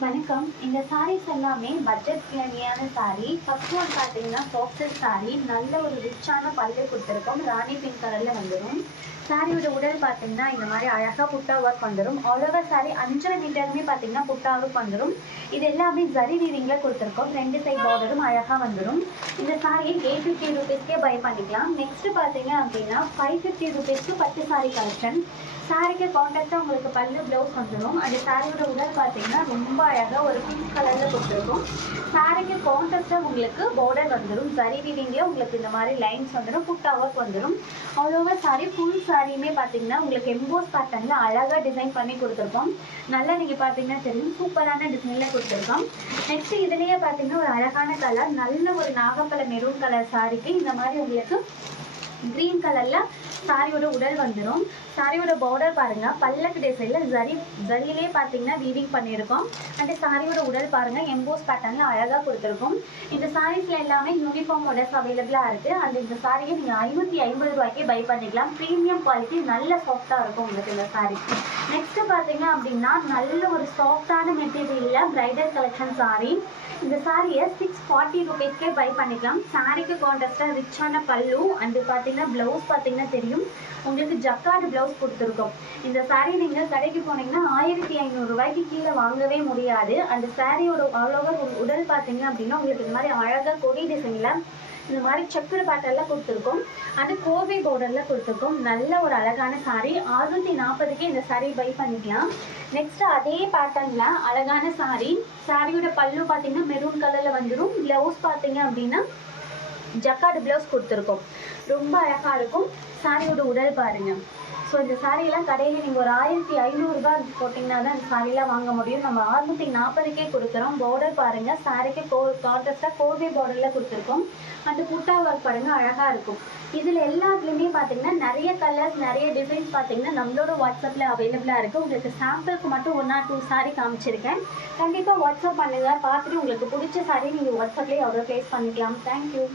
வணக்கம். இந்த சாரீஸ் எல்லாமே பட்ஜெட் ஃப்ரெண்ட்லியான சாரீ. ஃபர்ஸ்ட் ஒன் பார்த்தீங்கன்னா, சாஃப்ட் சில்க் சாரீ. நல்ல ஒரு ரிச்சான பல்லு குடுத்துருக்கோம். ராணி பிங்க் கலர்ல வந்துரும். சாரியோட உடல் பார்த்தீங்கன்னா, இந்த மாரி அழகா புட்டா ஒர்க் வந்துரும். ஆல் ஓவர் சாரீ 5 மீட்டருமே பார்த்தீங்கன்னா, புட்டா ஒர்க் வந்துரும். இது எல்லாமே ஜரி வீவிங்ல குடுத்துருக்கோம். 2 சைட் பார்டரும் அழகா வந்துரும். இந்த சாரியை ₹850க்கே பை பண்ணிக்கலாம். நெக்ஸ்ட் பார்த்தீங்க அப்படின்னா, ₹550க்கு பட்டு சாரீ கலெக்ஷன். சாரிக்கு கான்ட்ராஸ்ட்டா உங்களுக்கு பல்லு, ப்ளவுஸ் வந்துரும். அந்த சாரியோட உடல் பார்த்தீங்கன்னா, ரொம்ப அழகா ஒரு பிங்க் கலர்ல குடுத்துருக்கோம். சாரிக்கு கான்ட்ராஸ்ட்டா உங்களுக்கு பார்டர் வந்துரும். ஜரி வீவிங்ல உங்களுக்கு இந்த மாரி லைன்ஸ் வந்துரும். புட்டா ஒர்க் வந்துரும். ஆல் ஓவர் சாரீ ஃபுல் சாரியுமே பார்த்தீங்கன்னா, உங்களுக்கு எம்போஸ் பேட்டர்ன்ல அழகா டிசைன் பண்ணி குடுத்துருக்கோம். நல்லா நீங்க பார்த்தீங்கன்னா தெரியும். சூப்பரான டிசைன்ல குடுத்துருக்கோம். நெக்ஸ்ட் இதுலயே பார்த்தீங்கன்னா, ஒரு அழகான கலர், நல்ல ஒரு நாகப்பழ மெரூன் கலர் சாரிக்கு இந்த மாரி உங்களுக்கு கிரீன் கலர்ல சாரியோட உடல் வந்துரும். சாரியோட பார்டர் பாருங்க, பல்லக்கு டிசைன்ல ஜரியிலே பார்த்தீங்கன்னா வீவிங் பண்ணியிருக்கோம். அந்த சாரியோட உடல் பாருங்க, எம்போஸ் பேட்டர்ன்ல அழகா குடுத்துருக்கோம். இந்த சாரீஸ்ல எல்லாமே யூனிஃபார்ம் மாடல்ஸ் அவைலபிளா இருக்கு. இந்த சாரியை நீங்க ₹550க்கே பை பண்ணிக்கலாம். பிரீமியம் குவாலிட்டி, நல்ல சாஃப்டா இருக்கும் உங்களுக்கு இந்த சாரி. நெக்ஸ்ட் பார்த்தீங்க அப்படின்னா, நல்ல ஒரு சாஃப்டான மெட்டீரியல்ல பிரைடல் கலெக்ஷன் சாரி. இந்த சாரியை ₹640க்கே பை பண்ணிக்கலாம். சாரிக்கு கான்ட்ராஸ்டா ரிச்சான பல்லு அண்ட் பார்த்தீங்கன்னா, ப்ளவுஸ் பார்த்தீங்கன்னா தெரியும். உங்களுக்கு ஜக்கார்டு ப்ளவுஸ் கொடுத்துருக்கோம். இந்த சாரீ நீங்கள் கடைக்கு போனீங்கன்னா ₹1500க்கு கீழே வாங்கவே முடியாது. அந்த சாரியோட ஆல் ஓவர் உடல் பார்த்தீங்க அப்படின்னா, உங்களுக்கு இந்த மாதிரி அழகாக கொடி டிசைனில் இந்த மாதிரி செக்குடு பேட்டர்னில் கொடுத்துருக்கோம். அது கோவை பார்டரில் கொடுத்துருக்கோம். நல்ல ஒரு அழகான சாரீ. ₹640க்கே இந்த சாரீ பை பண்ணிக்கலாம். நெக்ஸ்ட் அதே பேட்டர்னில் அழகான சாரீ. சாரியோட பல்லு பார்த்தீங்கன்னா மெரூன் கலரில் வந்துடும். ப்ளவுஸ் பார்த்தீங்க அப்படின்னா ஜக்கார்டு ப்ளவுஸ் கொடுத்துருக்கோம். ரொம்ப அழகாக இருக்கும். சாரியோட உடல் பாருங்க. ஸோ இந்த சாரீலாம் கடையில் நீங்கள் ஒரு ₹1500 போட்டிங்கன்னா தான் இந்த சாரீலாம் வாங்க முடியும். நம்ம ₹640க்கே கொடுக்குறோம். பார்டர் பாருங்கள், சாரிக்கு கான்ட்ராஸ்டாக கோவை பார்டரில் கொடுத்துருக்கோம். அந்த புட்டா ஒர்க் பாருங்கள், அழகாக இருக்கும். இதில் எல்லாத்துலேயுமே பார்த்தீங்கன்னா நிறைய கலர்ஸ், நிறைய டிசைன்ஸ் பார்த்தீங்கன்னா நம்மளோட வாட்ஸ்அப்பில் அவைலபிளாக இருக்குது. உங்களுக்கு சாம்பிளுக்கு மட்டும் 1 or 2 சாரீ காமிச்சிருக்கேன். கண்டிப்பாக வாட்ஸ்அப் பண்ணுங்கள். பார்த்துட்டு உங்களுக்கு பிடிச்ச சாரீ நீங்கள் வாட்ஸ்அப்லேயே ஆர்டர் ப்ளேஸ் பண்ணிக்கலாம். தேங்க்யூ.